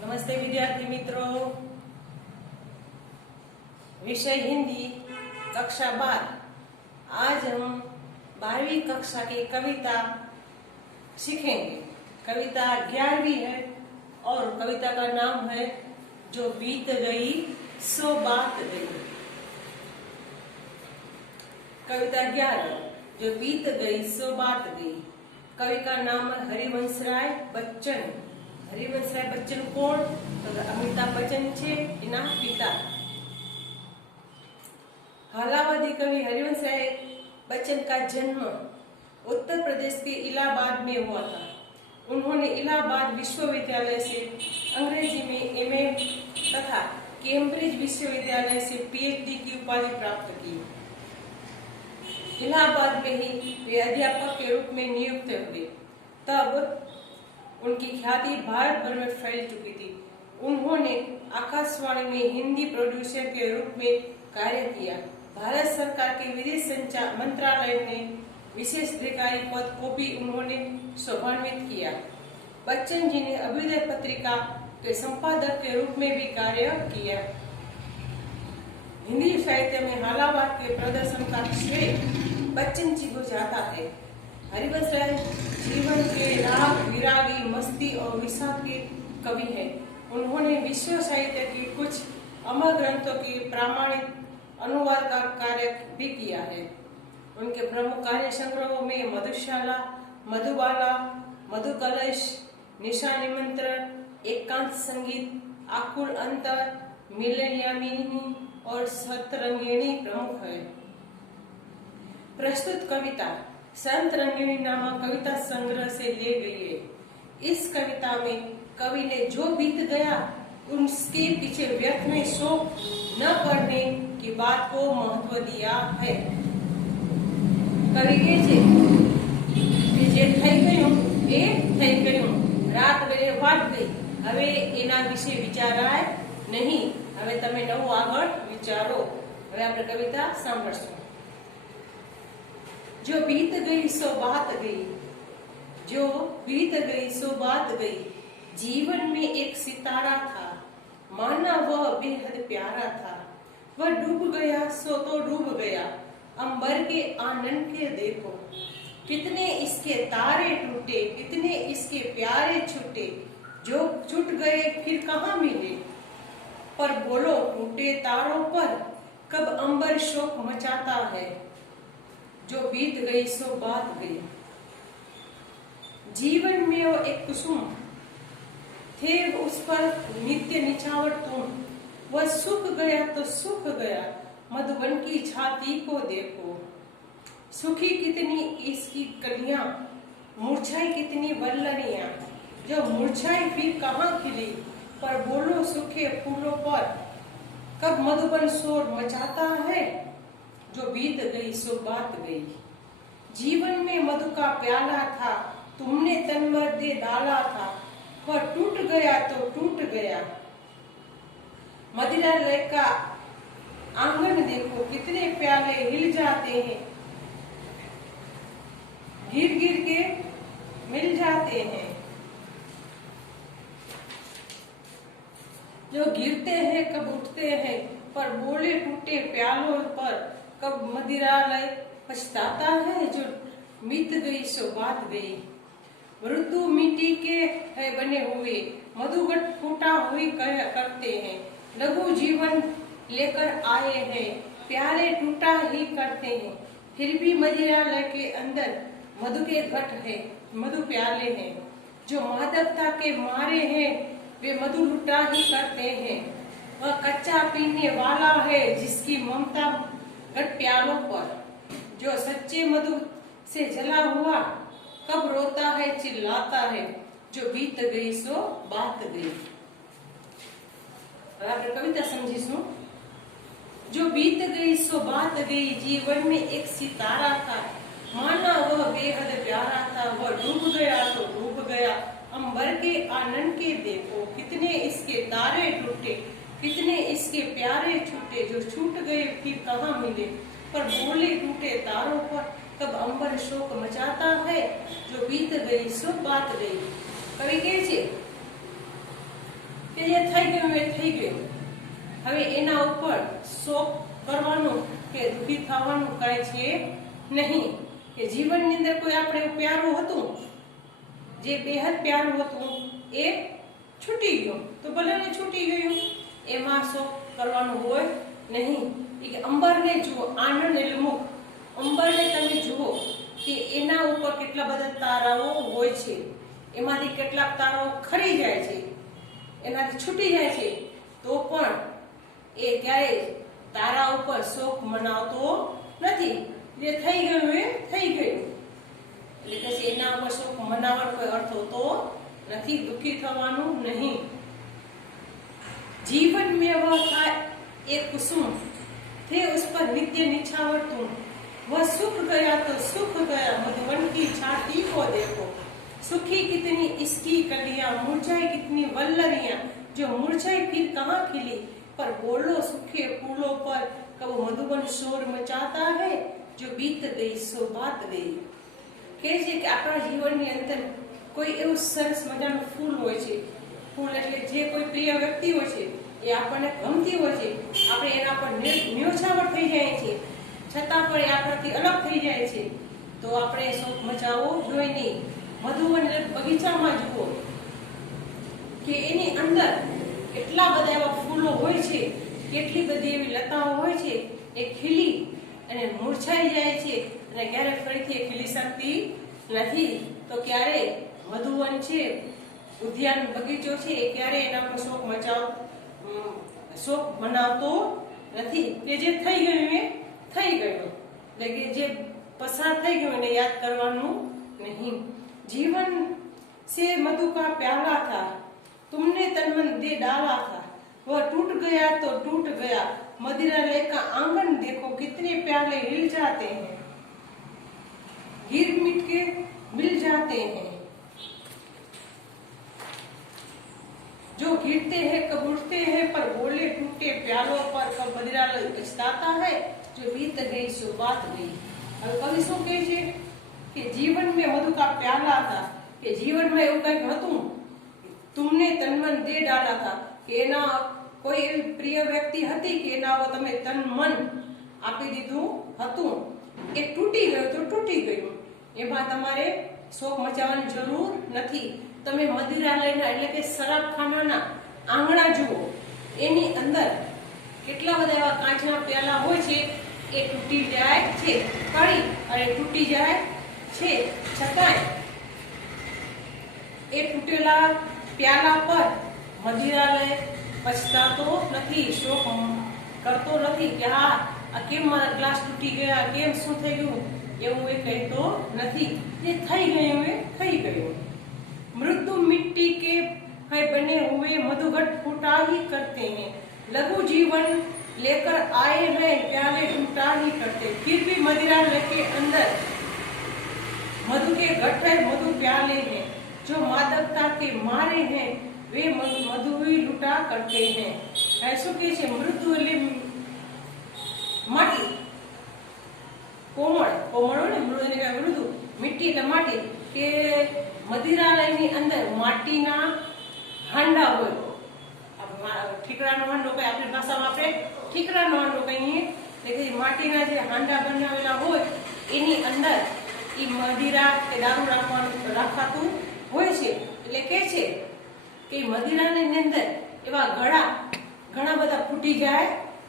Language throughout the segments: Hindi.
नमस्ते विद्यार्थी मित्रों। विषय हिंदी कक्षा 12। आज हम 12वीं कक्षा की कविता सीखेंगे। कविता 11वीं है और कविता का नाम है जो बीत गई सो बात गई। कविता 11 जो बीत गई सो बात गई। कवि का नाम है हरिवंश राय बच्चन। हरिवंश राय बच्चन कोण? तो अमिताभ बच्चन छे एना पिता। हालावादी कवि हरिवंश राय बच्चन का जन्म उत्तर प्रदेश के इलाहाबाद में हुआ था। उन्होंने इलाहाबाद विश्वविद्यालय से अंग्रेजी में एमए तथा कैम्ब्रिज विश्वविद्यालय से पीएचडी की उपाधि प्राप्त की। इलाहाबाद में ही वे अध्यापक के रूप में नियुक्त हुए। तब उनकी ख्याति भारत भर में फैल चुकी थी। उन्होंने आकाशवाणी में हिंदी प्रोड्यूसर के रूप में कार्य किया। भारत सरकार के विदेश संचार मंत्रालय में विशेष अधिकारी पद को भी उन्होंने शोभान्वित किया। बच्चन जी ने अभ्युदय पत्रिका के संपादक के रूप में भी कार्य किया। हिंदी साहित्य में हालावाद के प्रदर्शन का श्रेय बच्चन जी को जाता है। हरिवंश राय जीवन के राग, विरागी, मस्ती और विषाद के कवि हैं। उन्होंने विश्व साहित्य की कुछ अमर ग्रंथों की प्रामाणिक अनुवाद का कार्य भी किया है। उनके प्रमुख कार्य संग्रहों में मधुशाला, मधुबाला, मधुकलश, निशा निमंत्रण, एकांत संगीत, आकुल अंतर, मिलन यामिनी और सतरंगिणी प्रमुख है। प्रस्तुत कविता संत रंगिणी नामक कविता संग्रह से ले गई है। इस कविता में कवि ने जो बीत गया उसके पीछे व्यर्थ में शोक न करने की बात को महत्व दिया है। कवि के जे થઈ ગયું એ થઈ ગયું, રાત વેરે વાટ ગઈ, હવે એના વિશે વિચારાય નહીં, હવે તમે નવું આગળ વિચારો। હવે આપણે કવિતા સાંભળશું। जो बीत गई सो बात गई, जो बीत गई सो बात गई। जीवन में एक सितारा था, माना वह बेहद प्यारा था। वह डूब गया सो तो डूब गया, अंबर के आनंद के देखो। कितने इसके तारे टूटे, कितने इसके प्यारे छूटे। जो छूट गए फिर कहाँ मिले, पर बोलो टूटे तारों पर कब अंबर शोक मचाता है। जो बीत गई सो बात गई। जीवन में वो एक कुसुम थे, उस पर नित्य निछावर तुम। वह सूख गया तो सूख गया, मधुबन की छाती को देखो। सूखी कितनी इसकी कलियां, मुरझाई कितनी वल्लरियां। जो मुरझाई फिर कहाँ खिली, पर बोलो सूखे फूलों पर कब मधुबन शोर मचाता है। जो बीत गई सो बात गई। जीवन में मधु का प्याला था, तुमने तन भर दे डाला था। वह टूट गया तो टूट गया। मदिरालय का आंगन देखो, कितने प्याले हिल जाते हैं, गिर गिर के मिल जाते हैं। जो गिरते हैं कब उठते हैं, पर बोले टूटे प्यालों पर कब मदिरालय पछताता है। जो बीत गई सो बात गई। मृत्यु मिट्टी के है बने हुए, मधुगट फूटा हुई करते हैं। लघु जीवन लेकर आए हैं, प्यारे टूटा ही करते हैं। फिर भी मदिरालय के अंदर मधु के घट है, मधु प्याले हैं। जो मादकता के मारे हैं वे मधु लुटा ही करते हैं। वह कच्चा पीने वाला है जिसकी ममता घट प्यालों पर। जो सच्चे मधु से जला हुआ कब रोता है चिल्लाता है। जो बीत गई सो बात गई। आपने कविता समझीशु। जो बीत गई सो बात गई। जीवन में एक सितारा था, माना वह बेहद प्यारा था। वह डूब गया तो डूब गया, अंबर के आनंद के देखो। कितने इसके तारे टूटे, कितने इसके प्यारे छूटे। जो छूट गए फिर कहाँ मिले, पर बोले टूटे तारों पर कब अंबर शोक मचाता है। जो बीत गई सो बात गई। कवि कहे छे એ થઈ ગયું. હવે એના ઉપર શોક કરવાનું કે દુઃખી થવાનું કાંઈ છે નહીં. કે જીવનની અંદર કોઈ આપણે પ્યારું હતું, જે બેહદ પ્યારું હતું, એ છૂટી ગયું તો ભલે ને છૂટી ગયું, એમાં શોક કરવાનું હોય નહીં. કે અંબરને જુઓ, આનંદ એટલે મુખ, અંબરને તમે જુઓ કે એના ઉપર કેટલા બધા તારાઓ હોય છે, એમાંથી કેટલાક તારાઓ ખરી જાય છે, એનાથી છૂટી જાય છે, તો પણ એ ક્યારેય તારા ઉપર શોક મનાવતો નથી. જે થઈ ગયું એ થઈ ગયું, એટલે પછી એના ઉપર શોક મનાવવાનો કોઈ અર્થ હોતો નથી, દુઃખી થવાનું નહીં. जीवन में वह था एक कुसुम, थे उस पर नित्य निछावर तुम, वह सुख गया तो सुख गया, मधुवन की छाती को देखो, सुखी कितनी इसकी कलियां, मुरझाई कितनी वल्लरियां, जो मुरझाई फिर कहाँ खिली, पर बोलो सूखे फूलों पर कब मधुबन शोर मचाता है, जो बीत गई सो बात गई. કે છે કે આપણા જીવનની અંદર કોઈ એવું સરસ મજાનું ફૂલ હોય છે. ફૂલ એટલે જે કોઈ પ્રિય વ્યક્તિ હોય છે, એ આપણને ગમતી હોય છે, આપણે એના પર ન્યોછાવર થઈ જાય છે, છતાં પણ એ આપણાથી અલગ થઈ જાય છે, તો આપણે શોક મચાવવો જોઈએ નહીં. મધુવન બગીચામાં જુઓ કે એની અંદર એટલા બધા એવા ફૂલો હોય છે, કેટલી બધી એવી લતાઓ હોય છે, એ ખીલી અને મૂર્છાઈ જાય છે અને ક્યારે ફરીથી એ ખીલી શકતી નથી. તો ક્યારે મધુવન છે, ઉદ્યાન બગીચો છે, એ ક્યારે એના પર શોક મનાવતો નથી. કે જે થઈ ગયું એ થઈ ગયું, એટલે કે જે પસાર થઈ ગયું એને યાદ કરવાનું નહીં. जीवन से मधु का प्याला था, तुमने तन मन दे डाला था, वह टूट गया तो टूट गया, मदिरा लेकर आंगन देखो कितने प्याले हिल जाते हैं, गिर मिट के मिल जाते हैं, जो गिरते हैं कब उठते हैं, पर बोले टूटे प्यालों पर कब मदिरा पछताता है, जो बीत गई सो बात गई. હવે કવિ શું કહે છે કે જીવન में मधु का प्याला था, કે જીવનમાં એવું કંઈક હતું, तुमने तन मन दे डाला था, કે એના કોઈ એવી પ્રિય વ્યક્તિ હતી કે એના તમે તન મન આપી દીધું હતું, એ તૂટી ગયું તો તૂટી ગયું, એમાં તમારે શોક મચાવવાની જરૂર નથી. તમે મદિરાલયના એટલે કે શરાબખાનાના આંગણા જુઓ, એની અંદર કેટલા બધા એવા કાચના પ્યાલા હોય છે, એ તૂટી જાય છે, કળી અને તૂટી જાય છે, છતાંય એ તૂટેલા પ્યાલા પર મદિરાલય પછતાતો નથી, શોક કરતો નથી કે હા આ કેમ મારા ગ્લાસ તૂટી ગયા, કેમ શું થઈ ગયું, એવું એ કહેતો નથી. જે થઈ ગયું એ થઈ ગયું. मृदु मिट्टी के है बने हुए मधुघट फूटा ही करते हैं, लघु जीवन लेकर आए हैं प्याले टूटा ही करते, फिर भी मदिरालय के अंदर मधु के घट है, मधु प्याले हैं, जो मादकता के मारे हैं वे मधु ही लूटा करते हैं. ऐसो के છે મૃદુ એટલે માટી, કોમળ, કોમળ ને મૃદુ, મિટ્ટી એટલે માટી. કે મદિરાલયની અંદર માટીના હાંડા હોય, ઠીકરાનો હાંડો કઈ આપણી ભાષામાં આપણે ઠીકરાનો હાંડો કહીએ, એટલે માટીના જે હાંડા બનાવેલા હોય એની અંદર એ મદિરા કે દારૂ રાખવાતું હોય છે. એટલે કે છે કે મદિરાની અંદર એવા ઘણા બધા ફૂટી જાય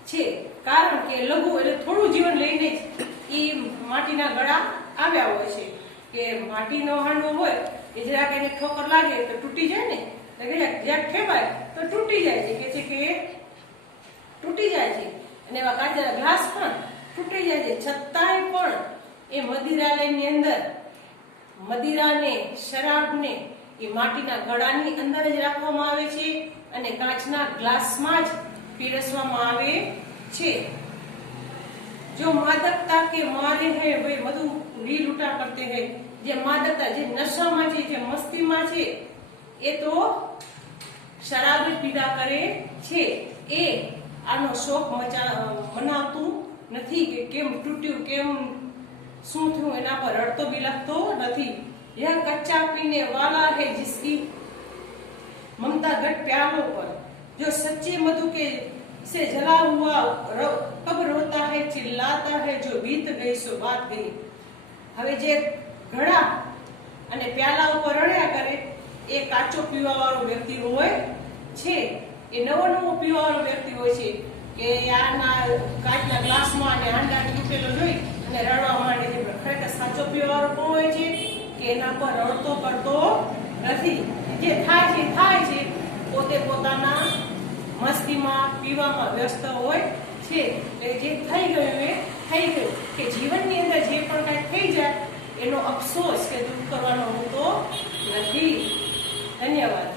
છે, કારણ કે લઘુ એટલે થોડું જીવન લઈને જ એ માટીના ગળા આવ્યા હોય છે. કે માટીનો હાંડો હોય એ જરાક એને ઠોકર લાગે તો તૂટી જાય ને, એટલે જ્યાં ઠેવાય તો તૂટી જાય છે, કે છે કે તૂટી જાય છે. અને એવા કાચના ગ્લાસ પણ તૂટી જાય છે, છતાંય પણ એ મદિરાલયની અંદર મદિરાને, શરાબને એ માટીના ગળાની અંદર જ રાખવામાં આવે છે અને કાચના ગ્લાસમાં જ પીરસવામાં આવે છે. जो मादकता के मारे हैं वे मधु ही लूटा करते हैं. જે માદકતા, જે નશામાં છે, જે મસ્તીમાં છે, એ તો શરાબ પીડા કરે છે, એ આનો શોક મનાવતું નથી કે કેમ તૂટ્યું, કેમ શું થયું, એના પર રડતો બિલખતો નથી. यह कच्चा पीने वाला है जिसकी ममता घट प्यालों पर, जो सच्चे मधु के से जला हुआ कब रोता है चिल्लाता है जो बीत गई सो बात गई। હવે જે ઘડા અને પ્યાલા ઉપર રડ્યા કરે એ કાચો પીવા વાળો વ્યક્તિ હોય છે, એ નવો નવો પીવા વાળો વ્યક્તિ હોય છે કે આના કાચના ગ્લાસમાં અને હાંડા તૂટેલો જોઈ અને રડવા માંડે છે। ખરેખર સાચો પીવા વાળો કોણ હોય છે કે એના પર રડતો કરતો નથી, જે થાય છે પોતે પોતાના મસ્તીમાં પીવામાં વ્યસ્ત હોય છે। એટલે જે થઈ ગયું એ થઈ ગયું, કે જીવનની અંદર જે પણ કાંઈ થઈ જાય એનો અફસોસ કે દુઃખ કરવાનો હોતો નથી। ધન્યવાદ।